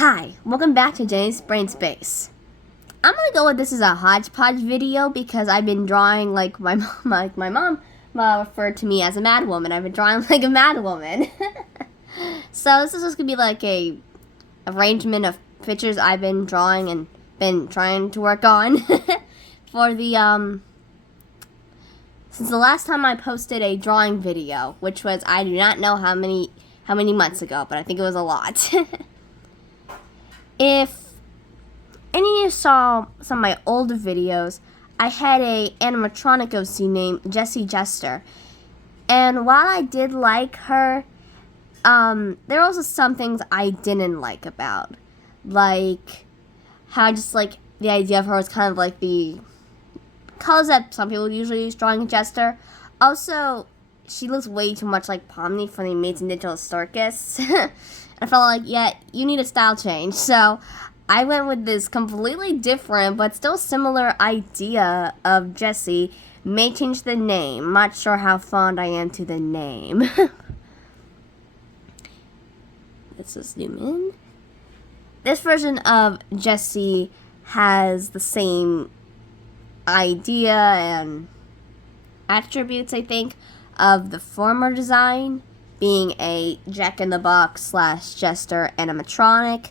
Hi, welcome back to Jenny's Brain Space. I'm gonna go with this as a Hodgepodge video because I've been drawing like my mom referred to me as a mad woman. I've been drawing like a mad woman. So this is just gonna be like a arrangement of pictures I've been drawing and been trying to work on for the since the last time I posted a drawing video, which was I do not know how many months ago, but I think it was a lot. If any of you saw some of my older videos, I had a animatronic OC named Jessie Jester. And while I did like her, there were also some things I didn't like about. Like how just like the idea of her was kind of like the colors that some people usually use drawing a Jester. Also, she looks way too much like Pomni from the Amazing Digital Circus. I felt like, yeah, you need a style change. So I went with this completely different but still similar idea of Jessie. May change the name. Not sure how fond I am to the name. Let's just zoom in. This version of Jessie has the same idea and attributes, I think, of the former design, being a Jack-in-the-Box / Jester animatronic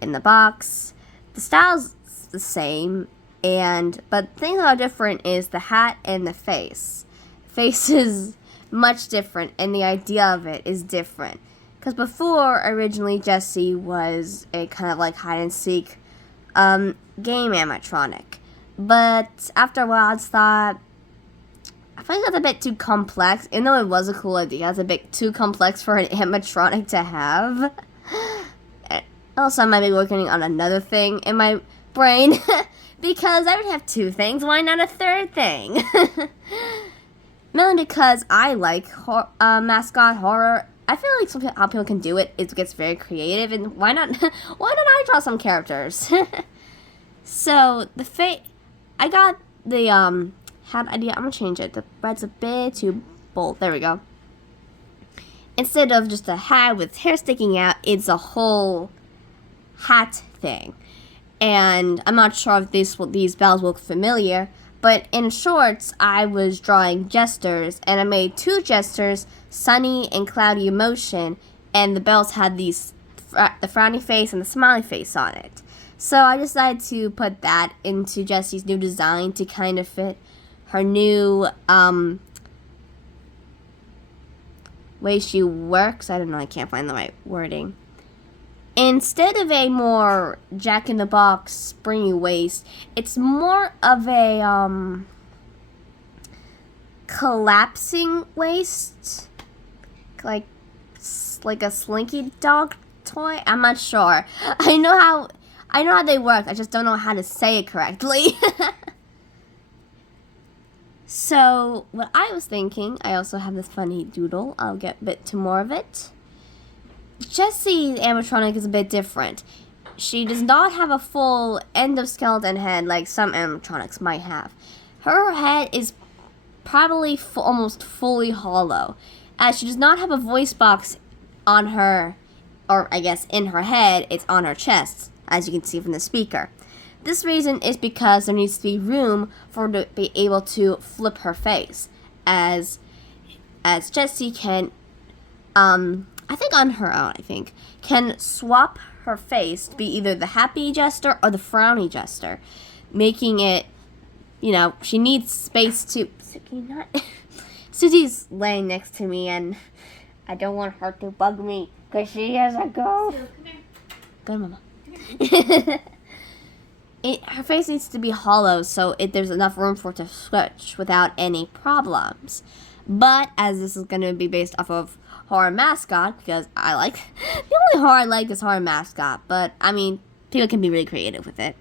in the box. The style's the same, but the thing that are different is the hat and the face. Face is much different, and the idea of it is different. Because before, originally, Jessie was a kind of like hide-and-seek game animatronic. But after a while, I find that's a bit too complex. Even though it was a cool idea, it's a bit too complex for an animatronic to have. Also, I might be working on another thing in my brain. Because I would have two things. Why not a third thing? Mainly because I like mascot horror. I feel like how people can do it, it gets very creative. And why not I draw some characters? So, I got the hat idea. I'm gonna change it. The red's a bit too bold. There we go. Instead of just a hat with hair sticking out, it's a whole hat thing. And I'm not sure if these bells look familiar, but in shorts, I was drawing jesters, and I made two jesters, sunny and cloudy emotion, and the bells had the frowny face and the smiley face on it. So I decided to put that into Jessie's new design to kind of fit her new way she works. I don't know, I can't find the right wording. Instead of a more Jack-in-the-Box springy waist, it's more of a collapsing waist, like a Slinky Dog toy. I'm not sure. I know how they work. I just don't know how to say it correctly. So, what I was thinking, I also have this funny doodle. I'll get a bit to more of it. Jessie's animatronic is a bit different. She does not have a full endoskeleton head like some animatronics might have. Her head is probably almost fully hollow, as she does not have a voice box on her, or I guess in her head, it's on her chest, as you can see from the speaker. This reason is because there needs to be room for her to be able to flip her face, as Jessie can, I think on her own, can swap her face to be either the happy Jester or the frowny Jester, making it, she needs space to. Susie's laying next to me, and I don't want her to bug me because she has a ghost. Good, Mama. Her face needs to be hollow so there's enough room for it to switch without any problems. But as this is going to be based off of Horror Mascot, because the only horror I like is Horror Mascot, but I mean, people can be really creative with it.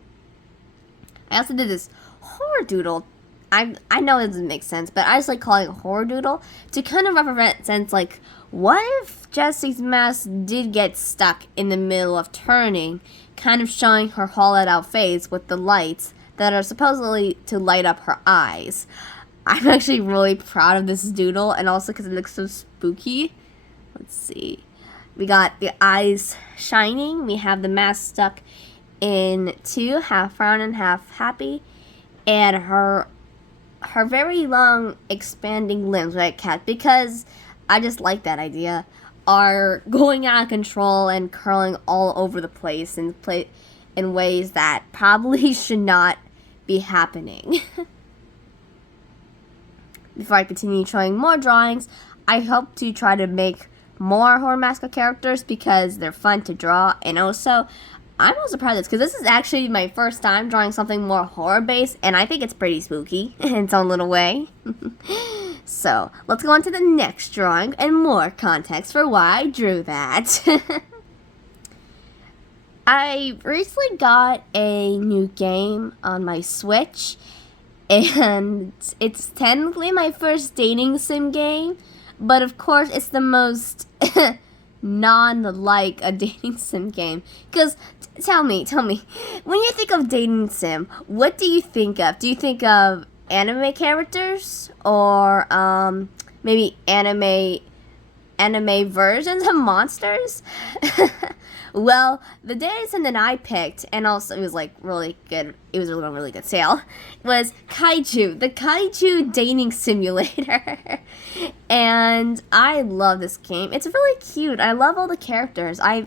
I also did this horror doodle. I know it doesn't make sense, but I just like calling it horror doodle to kind of represent like, what if Jessie's mask did get stuck in the middle of turning, kind of showing her hollowed out face with the lights that are supposedly to light up her eyes. I'm actually really proud of this doodle, and also because it looks so spooky. Let's see. We got the eyes shining. We have the mask stuck in two, half frown and half happy. And her very long expanding limbs, right, cat? Because I just like that idea, are going out of control and curling all over the place in ways that probably should not be happening. Before I continue showing more drawings, I hope to try to make more horror mascot characters because they're fun to draw, and also I'm also proud of this because this is actually my first time drawing something more horror based, and I think it's pretty spooky in its own little way. So let's go on to the next drawing and more context for why I drew that. I recently got a new game on my Switch, and it's technically my first dating sim game, but of course it's the most non-like a dating sim game. Because tell me, when you think of dating sim, what do you think of? Do you think of anime characters or maybe anime versions of monsters? Well, the dating sim that I picked, and also it was like really good, it was a really good sale, was Kaiju, the Kaiju dating simulator. And I love this game. It's really cute. I love all the characters. I've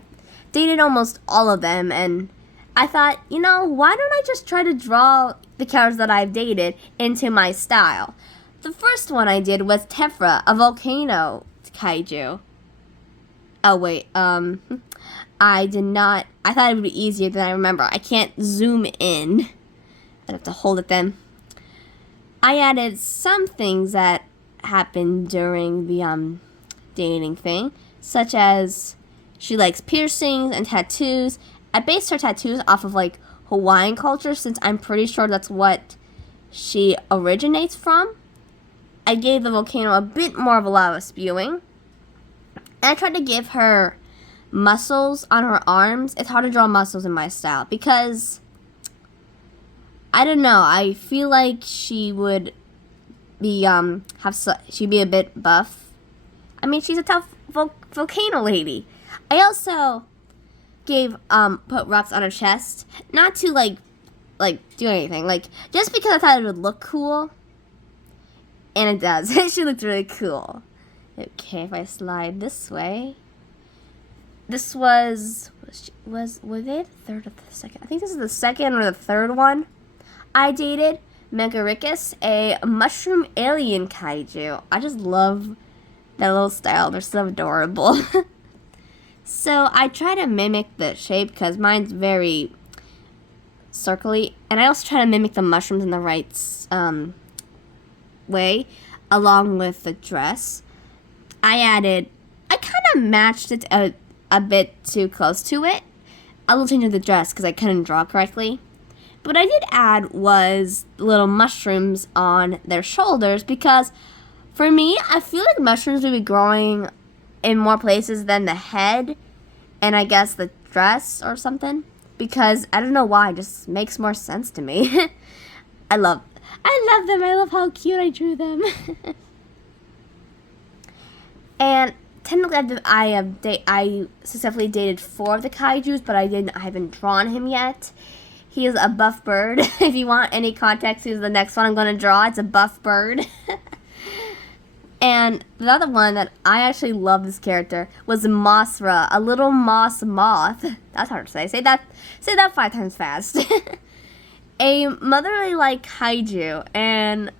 dated almost all of them, and I thought, you know, why don't I just try to draw the characters that I've dated into my style? The first one I did was Tephra, a volcano kaiju. Oh, wait, I did not. I thought it would be easier than I remember. I can't zoom in. I'd have to hold it then. I added some things that happened during the dating thing, such as she likes piercings and tattoos. I based her tattoos off of like Hawaiian culture since I'm pretty sure that's what she originates from. I gave the volcano a bit more of a lava spewing. And I tried to give her muscles on her arms. It's hard to draw muscles in my style because I don't know. I feel like she would be she'd be a bit buff. I mean, she's a tough volcano lady. I also gave put rocks on her chest, not to like do anything, like just because I thought it would look cool, and it does. She looked really cool. Okay, if I slide this way. This was it the third or the second? I think this is the second or the third one I dated. Megaricus, a mushroom alien kaiju. I just love that little style. They're so adorable. So I try to mimic the shape because mine's very circly, and I also try to mimic the mushrooms in the right way, along with the dress. I kind of matched it a bit too close to it. I will change the dress because I couldn't draw correctly. But what I did add was little mushrooms on their shoulders because for me, I feel like mushrooms would be growing in more places than the head and I guess the dress or something. Because I don't know why, it just makes more sense to me. I love them. I love how cute I drew them. And technically, I successfully dated 4 of the kaijus, but I haven't drawn him yet. He is a buff bird. If you want any context, he's the next one I'm going to draw. It's a buff bird. And the other one that I actually love this character was Mothra, a little moss moth. That's hard to say. Say that 5 times fast. A motherly-like kaiju, and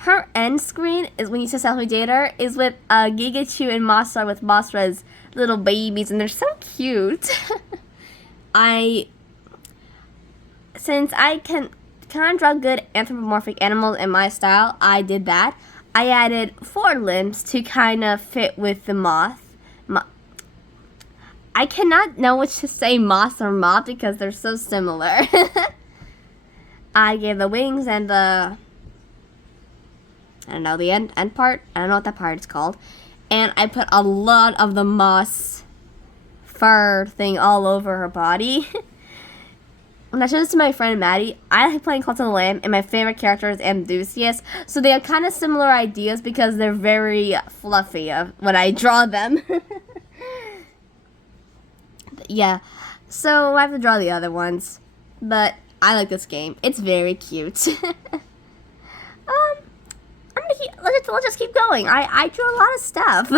her end screen is when you successfully date her is with Gigachu and Mothra with Mothra's little babies, and they're so cute. Since I can kind of draw good anthropomorphic animals in my style, I did that. I added 4 limbs to kind of fit with the moth. I cannot know which to say moth or moth because they're so similar. I gave the wings and the, I don't know, the end part. I don't know what that part is called. And I put a lot of the moss fur thing all over her body. When I showed this to my friend Maddie, I like playing Cult of the Lamb, and my favorite character is Amdusius. So they have kind of similar ideas because they're very fluffy when I draw them. Yeah. So I have to draw the other ones. But I like this game. It's very cute. Let's just keep going. I drew a lot of stuff.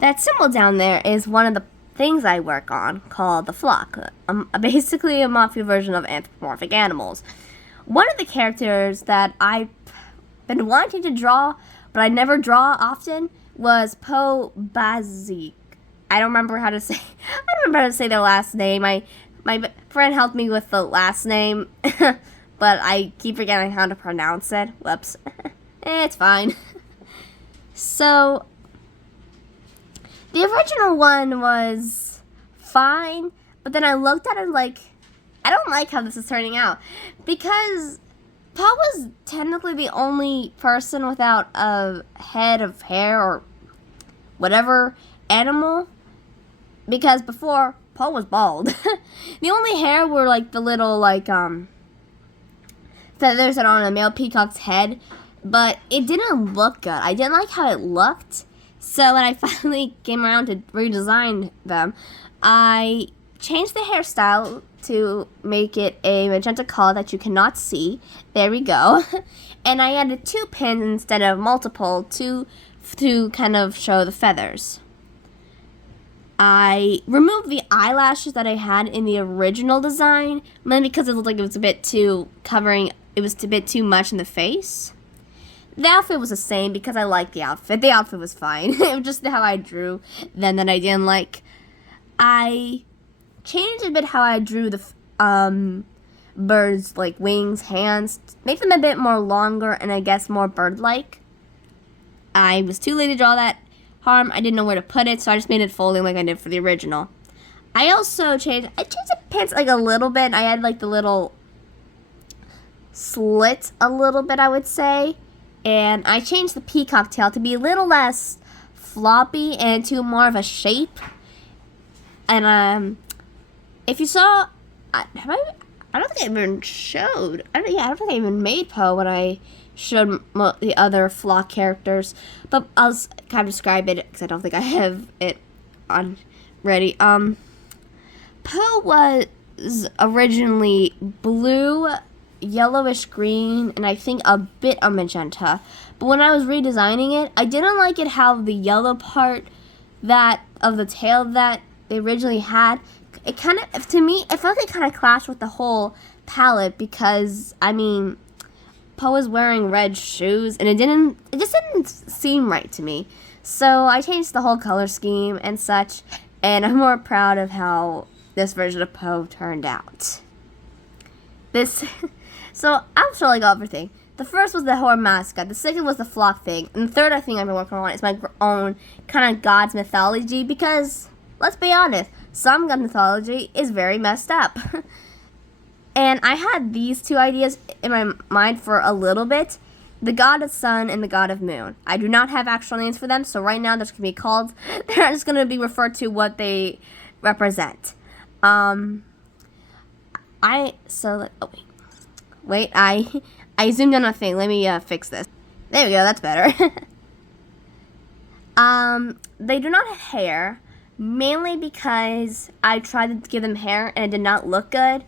That symbol down there is one of the things I work on called the flock. Basically a mafia version of anthropomorphic animals. One of the characters that I've been wanting to draw, but I never draw often, was Po Bazik. I don't remember how to say. I don't remember how to say their last name. My friend helped me with the last name, but I keep forgetting how to pronounce it. Whoops. It's fine. So the original one was fine, but then I looked at it like, I don't like how this is turning out, because Paul was technically the only person without a head of hair or whatever animal, because before Paul was bald. The only hair were like the little feathers that are on a male peacock's head, but it didn't look good. I didn't like how it looked. So when I finally came around to redesign them, I changed the hairstyle to make it a magenta color that you cannot see. There we go. And I added 2 pins instead of multiple to kind of show the feathers. I removed the eyelashes that I had in the original design, mainly because it looked like it was a bit too covering, it was a bit too much in the face. The outfit was the same because I liked the outfit. The outfit was fine. It was just how I drew then that I didn't like. I changed a bit how I drew the birds, like wings, hands, make them a bit more longer and I guess more bird-like. I was too late to draw that harm. I didn't know where to put it, so I just made it folding like I did for the original. I also changed the pants like a little bit. I had like the little slit a little bit, I would say. And I changed the peacock tail to be a little less floppy and to more of a shape. And if you saw, I don't think I even showed. I don't think I even made Poe when I showed the other flock characters. But I'll kind of describe it because I don't think I have it on ready. Poe was originally blue, yellowish green, and I think a bit of magenta. But when I was redesigning it, I didn't like it how the yellow part that of the tail that they originally had, it kind of, to me, it felt like it kind of clashed with the whole palette because, I mean, Poe was wearing red shoes and it just didn't seem right to me. So I changed the whole color scheme and such, and I'm more proud of how this version of Poe turned out. So I'll show like everything. The first was the horror mascot. The second was the flock thing. And the third I think I've been working on is my own kind of god's mythology because, let's be honest, some god mythology is very messed up. And I had these 2 ideas in my mind for a little bit. The god of sun and the god of moon. I do not have actual names for them, so right now they're just going to be called, they're just going to be referred to what they represent. Wait, I zoomed in on a thing. Let me fix this. There we go, that's better. They do not have hair, mainly because I tried to give them hair and it did not look good.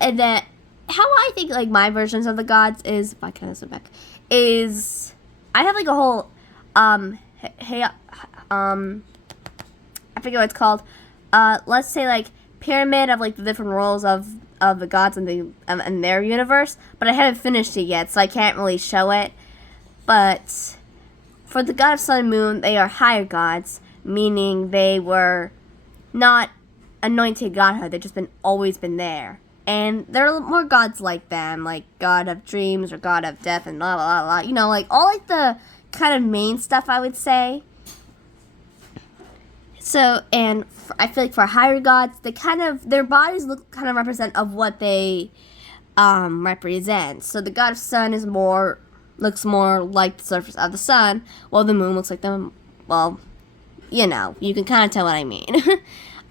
And then, how I think like my versions of the gods is, if I can zoom back, is I have like a whole, I forget what it's called. Let's say like pyramid of like the different roles of the gods in their universe, but I haven't finished it yet, so I can't really show it. But for the god of sun and moon, they are higher gods, meaning they were not anointed godhood. They've just always been there, and there are more gods like them, like god of dreams or god of death and blah blah blah. You know, like all like the kind of main stuff I would say. So, and I feel like for higher gods, they kind of, their bodies kind of represent of what they represent. So the god of sun looks more like the surface of the sun, while the moon looks like well, you know, you can kind of tell what I mean.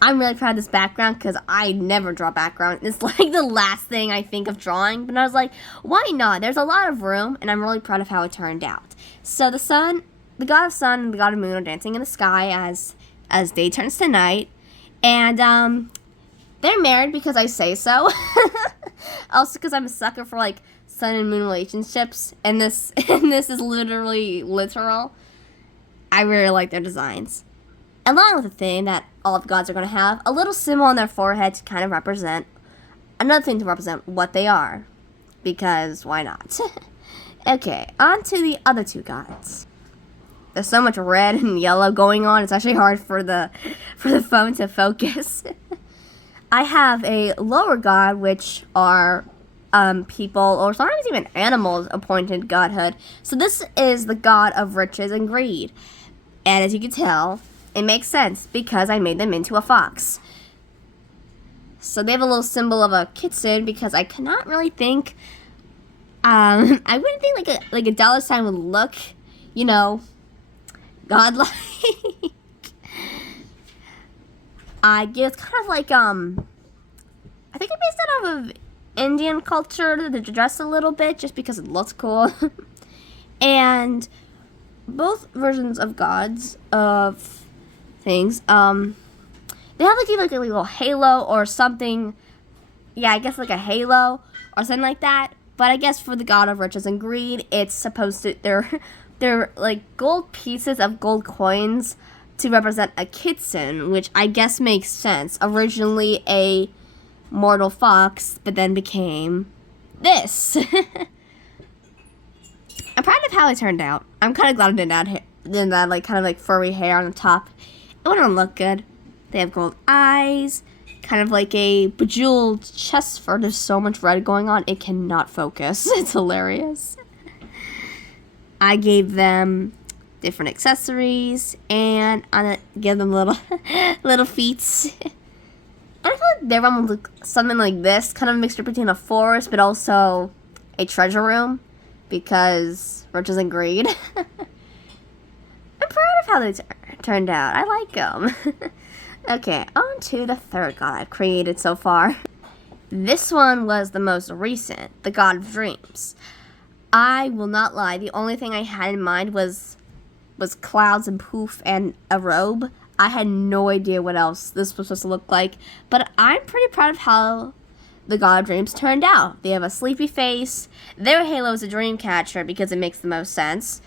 I'm really proud of this background because I never draw background. It's like the last thing I think of drawing, but I was like, why not? There's a lot of room, and I'm really proud of how it turned out. So the sun, the god of sun and the god of moon are dancing in the sky as as day turns to night. And they're married because I say so. Also because I'm a sucker for like sun and moon relationships, and this is literally literal. I really like their designs. Along with the thing that all of the gods are going to have, a little symbol on their forehead to kind of represent, another thing to represent what they are. Because why not? Okay, on to the other two gods. There's so much red and yellow going on, it's actually hard for the phone to focus. I have a lower god, which are people, or sometimes even animals, appointed godhood. So this is the god of riches and greed. And as you can tell, it makes sense because I made them into a fox. So they have a little symbol of a kitsune because I cannot really think. I wouldn't think like a dollar sign would look, you know, godlike. I guess kind of like I think I based it off of Indian culture to dress a little bit just because it looks cool. And both versions of gods of things, they have like a little halo or something. Yeah, I guess like a halo or something like that. But I guess for the god of riches and greed, it's supposed to they're like gold pieces of gold coins to represent a kitsune, which I guess makes sense. Originally a mortal fox, but then became this. I'm proud of how it turned out. I'm kind of glad I didn't add like kind of like furry hair on the top. It wouldn't look good. They have gold eyes, kind of like a bejeweled chest fur. There's so much red going on, it cannot focus. It's hilarious. I gave them different accessories, and I'm gonna give them little little feet. I feel like their one would look something like this, kind of a mixture between a forest but also a treasure room, because riches and greed. I'm proud of how they turned out. I like them. Okay, on to the third god I've created so far. This one was the most recent, the god of dreams. I will not lie, the only thing I had in mind was clouds and poof and a robe. I had no idea what else this was supposed to look like, but I'm pretty proud of how the god of dreams turned out. They have a sleepy face. Their halo is a dream catcher because it makes the most sense.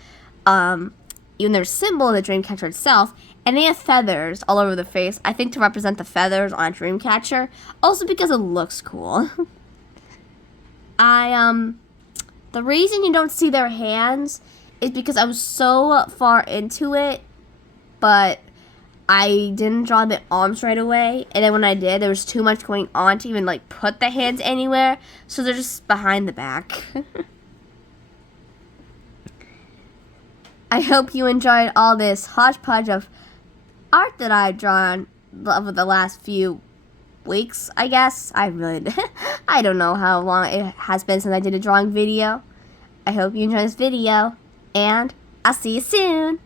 Even their symbol of the dream catcher itself, and they have feathers all over the face, I think to represent the feathers on a dream catcher, also because it looks cool. The reason you don't see their hands is because I was so far into it, but I didn't draw the arms right away, and then when I did, there was too much going on to even like put the hands anywhere, so they're just behind the back. I hope you enjoyed all this hodgepodge of art that I've drawn over the last few weeks, I guess. I don't know how long it has been since I did a drawing video. I hope you enjoyed this video, and I'll see you soon.